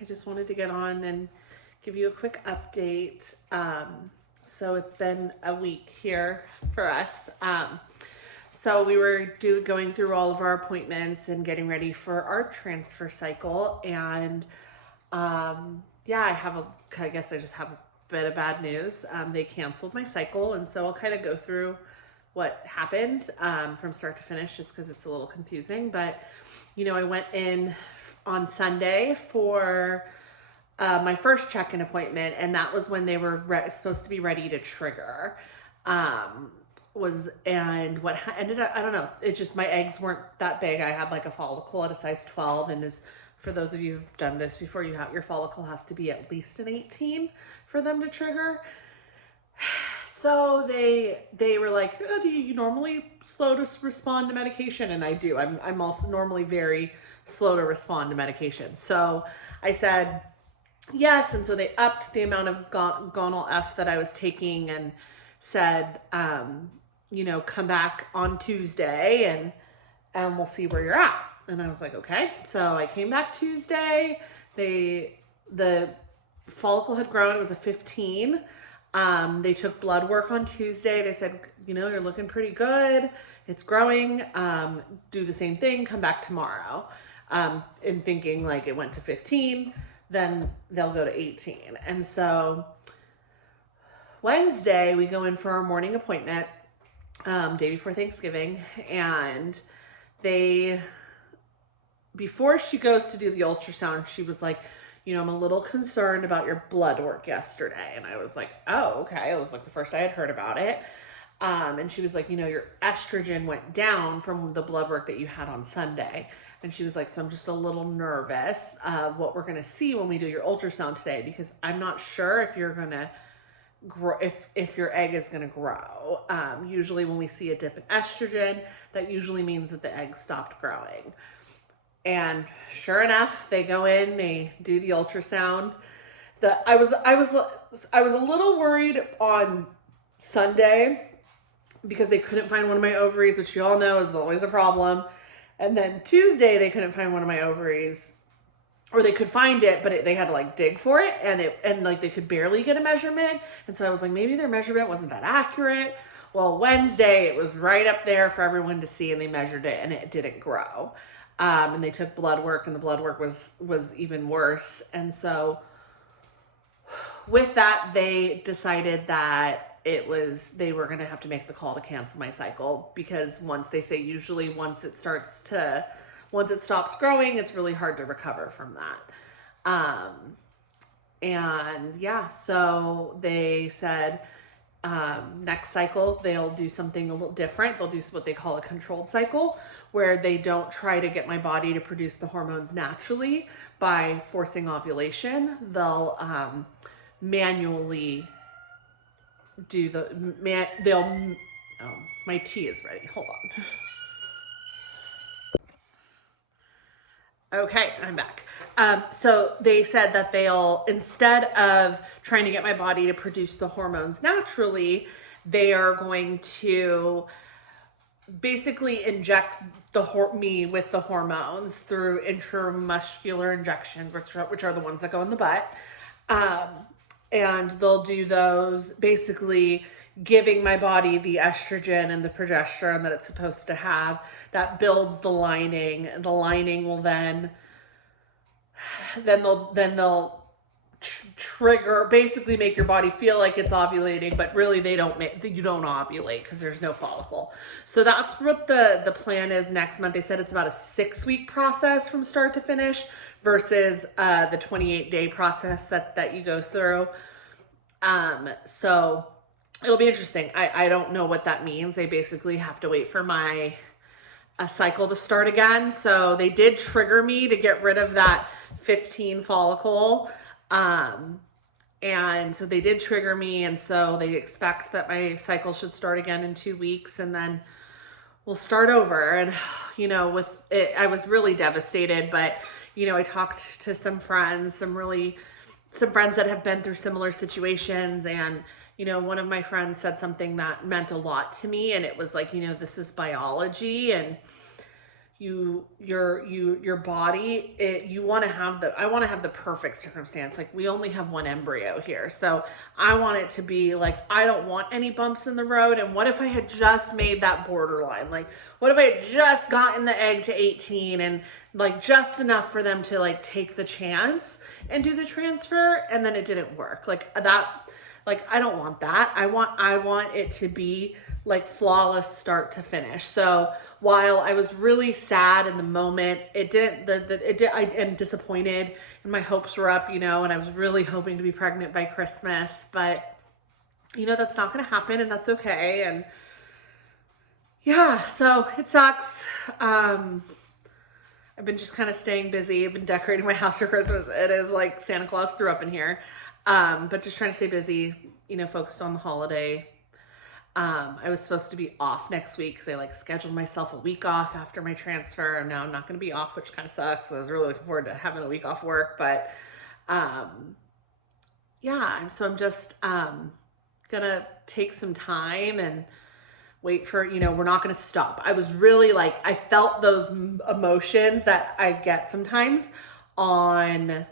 I just wanted to get on and give you a quick update. So it's been a week here for us. So we were going through all of our appointments and getting ready for our transfer cycle. And yeah, I guess I just have a bit of bad news. They canceled my cycle. And so I'll kind of go through what happened from start to finish just because it's a little confusing. But, you know, I went in on Sunday for my first check-in appointment, and that was when they were supposed to be ready to trigger. And what ended up, I don't know, it's just my eggs weren't that big. I had like a follicle at a size 12, and for those of you who've done this before, your follicle has to be at least an 18 for them to trigger. So they were like, oh, do you normally slow to respond to medication? And I do. I'm also normally very slow to respond to medication. So I said yes, and so they upped the amount of Gonal F that I was taking and said, you know, come back on Tuesday and we'll see where you're at. And I was like, okay. So I came back Tuesday. The follicle had grown. It was a 15. They took blood work on Tuesday. They said, you know, you're looking pretty good. It's growing. Do the same thing. Come back tomorrow. In thinking like it went to 15, then they'll go to 18. And so Wednesday we go in for our morning appointment, day before Thanksgiving. And before she goes to do the ultrasound, she was like, you know, I'm a little concerned about your blood work yesterday. And I was like, oh, okay. It was like the first I had heard about it. And she was like, you know, your estrogen went down from the blood work that you had on Sunday. And she was like, so I'm just a little nervous of what we're going to see when we do your ultrasound today, because I'm not sure if you're going to grow, if your egg is going to grow. Usually when we see a dip in estrogen, that usually means that the egg stopped growing. And sure enough, they go in, they do the ultrasound. I was a little worried on Sunday because they couldn't find one of my ovaries, which you all know is always a problem. And then Tuesday, they couldn't find one of my ovaries, or they could find it, but they had to like dig for it, and like they could barely get a measurement. And so I was like, maybe their measurement wasn't that accurate. Well, Wednesday, it was right up there for everyone to see, and they measured it, and it didn't grow. And they took blood work, and the blood work was even worse. And so with that, they decided that they were going to have to make the call to cancel my cycle, because usually once it stops growing, it's really hard to recover from that. And yeah, so they said, next cycle, they'll do something a little different. They'll do what they call a controlled cycle, where they don't try to get my body to produce the hormones naturally by forcing ovulation. They'll manually do my tea is ready. Hold on. Okay, I'm back. So they said that instead of trying to get my body to produce the hormones naturally, they are going to basically inject me with the hormones through intramuscular injections, which are the ones that go in the butt. And they'll do those basically giving my body the estrogen and the progesterone that it's supposed to have. That builds the lining. The lining will then they'll trigger, basically make your body feel like it's ovulating, but really you don't ovulate because there's no follicle. So that's what the plan is next month. They said it's about a 6-week process from start to finish versus the 28-day process that you go through. So it'll be interesting. I don't know what that means. They basically have to wait for my a cycle to start again. So they did trigger me to get rid of that 15 follicle. And so they did trigger me. And so they expect that my cycle should start again in 2 weeks, and then we'll start over. And, you know, with it, I was really devastated, but, you know, I talked to some friends, some friends that have been through similar situations. And, you know, one of my friends said something that meant a lot to me. And it was like, you know, this is biology, and your body, I want to have the perfect circumstance. Like, we only have one embryo here. So I want it to be like, I don't want any bumps in the road. And what if I had just made that borderline? Like, what if I had just gotten the egg to 18 and like just enough for them to like take the chance and do the transfer, and then it didn't work like that. Like, I don't want that. I want it to be like flawless start to finish. So while I was really sad in the moment, I am disappointed, and my hopes were up, you know, and I was really hoping to be pregnant by Christmas, but you know, that's not going to happen, and that's okay. And yeah, so it sucks. I've been just kind of staying busy. I've been decorating my house for Christmas. It is like Santa Claus threw up in here. But just trying to stay busy, you know, focused on the holiday. I was supposed to be off next week because I like scheduled myself a week off after my transfer, and now I'm not going to be off, which kind of sucks. So I was really looking forward to having a week off work, but, yeah, so I'm just, gonna take some time and wait for, you know, we're not going to stop. I was really like, I felt those emotions that I get sometimes on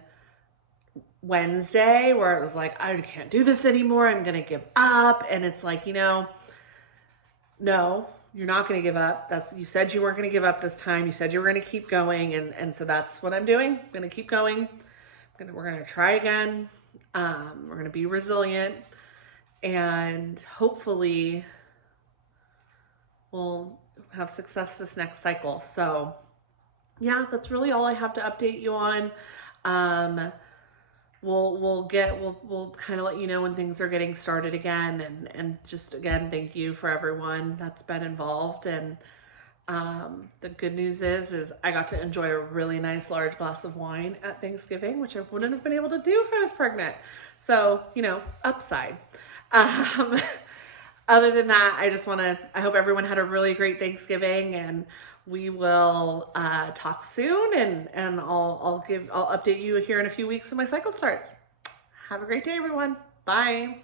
Wednesday, where it was like, I can't do this anymore, I'm gonna give up. And it's like, you know, no, you're not gonna give up. You said you weren't gonna give up this time. You said you were gonna keep going, and so that's what I'm doing. I'm gonna keep going. We're gonna try again. We're gonna be resilient, and hopefully we'll have success this next cycle. So yeah, that's really all I have to update you on. We'll kind of let you know when things are getting started again, and just again, thank you for everyone that's been involved. And the good news is I got to enjoy a really nice large glass of wine at Thanksgiving, which I wouldn't have been able to do if I was pregnant. So, you know, upside. Other than that, I hope everyone had a really great Thanksgiving, and we will talk soon, and I'll update you here in a few weeks when my cycle starts. Have a great day, everyone. Bye.